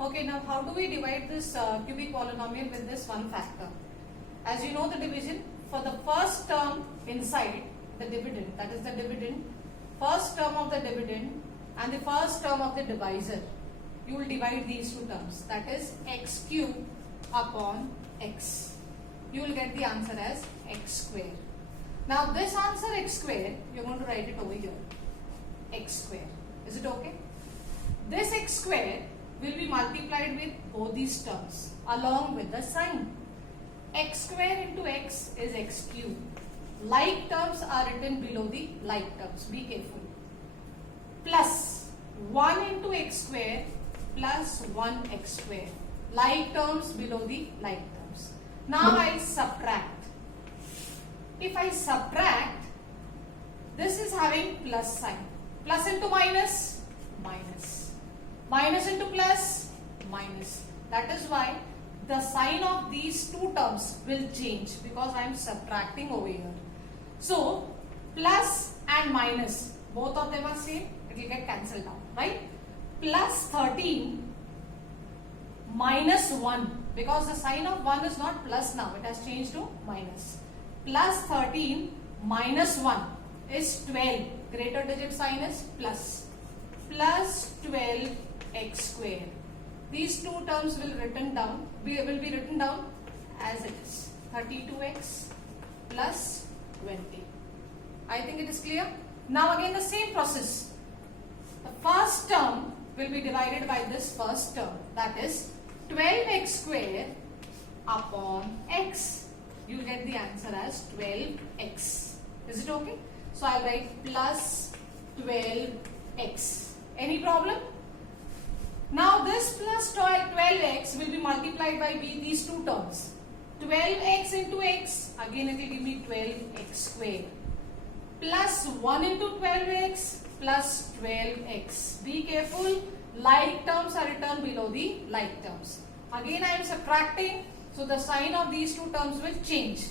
Okay, now how do we divide this cubic polynomial with this one factor? As you know the division, for the first term inside the dividend, that is the dividend, first term of the dividend and the first term of the divisor, you will divide these two terms, that is x cube upon x. You will get the answer as x square. Now this answer x square, you are going to write it over here, x square. Is it okay? This x square will be multiplied with both these terms along with the sign. X square into x is x cube. Like terms are written below the like terms. Be careful. Plus 1 into x square plus 1x square. Like terms below the like terms. Now I subtract. If I subtract, this is having plus sign. Plus into minus, minus. Minus into plus, minus. That is why the sign of these two terms will change because I am subtracting over here. So, plus and minus, both of them are same. It will get cancelled out, right? Plus 13 minus 1, because the sign of 1 is not plus now. It has changed to minus. Plus 13 minus 1 is 12. Greater digit sign is plus. Plus 12x square. These two terms will be written down as it is. 32x plus 20. I think it is clear. Now again the same process. The first term will be divided by this first term, that is 12x square upon x. You will get the answer as 12x. Is it okay? So I will write plus 12x. Any problem? Now this plus 12x will be multiplied by these two terms. 12x into x, again it will give me 12x square. Plus 1 into 12x plus 12x. Be careful, like terms are written below the like terms. Again I am subtracting, so the sign of these two terms will change.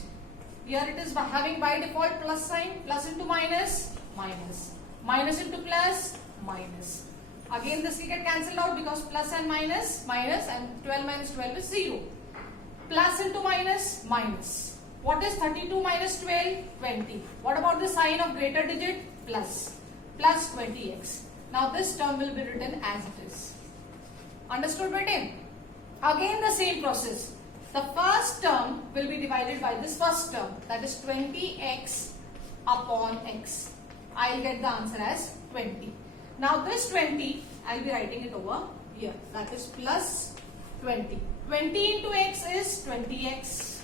Here it is having by default plus sign, plus into minus, minus. Minus into plus, minus. Again this will get cancelled out because plus and minus, minus, and 12 minus 12 is 0. Plus into minus, minus. What is 32 minus 12? 20. What about the sign of greater digit? Plus. Plus 20x. Now this term will be written as it is. Understood, bete? Again the same process. The first term will be divided by this first term, that is 20x upon x. I will get the answer as 20. Now this 20, I will be writing it over here, that is plus 20. 20 into x is 20x.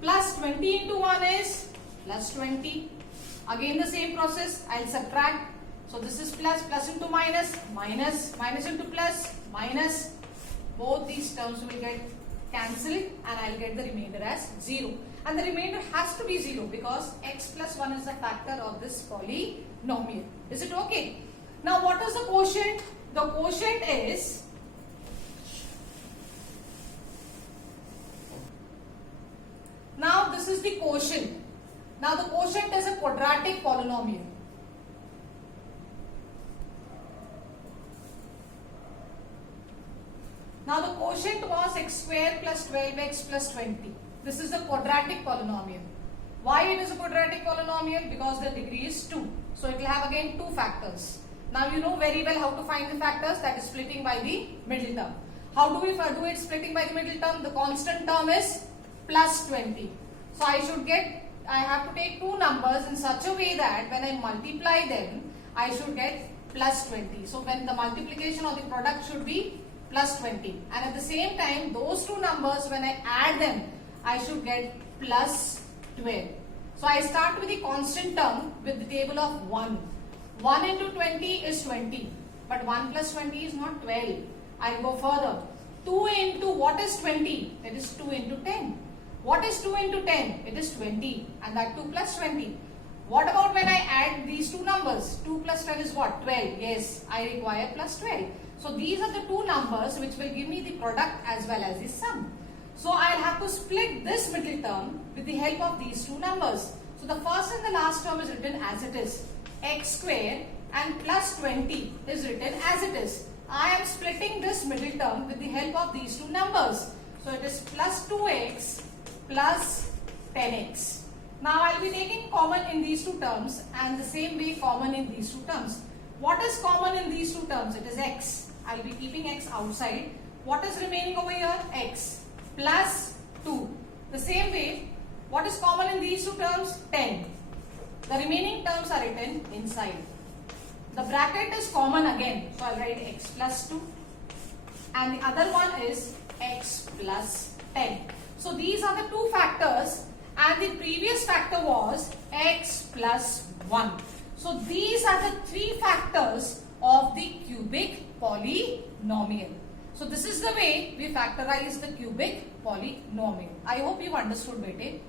Plus 20 into 1 is plus 20. Again the same process, I will subtract. So this is plus, plus into minus, minus, minus into plus, minus. Both these terms will get cancelled and I will get the remainder as 0. And the remainder has to be 0 because x plus 1 is the factor of this polynomial. Is it okay? Now what is the quotient? The quotient is now this is the quotient. Now the quotient is a quadratic polynomial. Now the quotient was x square plus 12x plus 20. This is a quadratic polynomial. Why it is a quadratic polynomial? Because the degree is 2. So it will have again two factors. Now you know very well how to find the factors, that is splitting by the middle term. How do we do it splitting by the middle term? The constant term is plus 20. So I have to take two numbers in such a way that when I multiply them, I should get plus 20. So when the multiplication or the product should be plus 20. And at the same time, those two numbers, when I add them, I should get plus 12. So I start with the constant term with the table of 1. 1 into 20 is 20. But 1 plus 20 is not 12. I will go further. 2 into what is 20? It is 2 into 10. What is 2 into 10? It is 20. And that 2 plus 20. What about when I add these two numbers? 2 plus 12 is what? 12. Yes, I require plus 12. So these are the two numbers which will give me the product as well as the sum. So I will have to split this middle term with the help of these two numbers. So the first and the last term is written as it is. X square and plus 20 is written as it is. I am splitting this middle term with the help of these two numbers. So it is plus 2x plus 10x. Now I will be taking common in these two terms and the same way common in these two terms. What is common in these two terms? It is x. I will be keeping x outside. What is remaining over here? X plus 2. The same way, what is common in these two terms? 10. The remaining terms are written inside. The bracket is common again. So I will write x plus 2. And the other one is x plus 10. So these are the two factors and the previous factor was x plus 1. So these are the three factors of the cubic polynomial. So this is the way we factorize the cubic polynomial. I hope you understood, bete.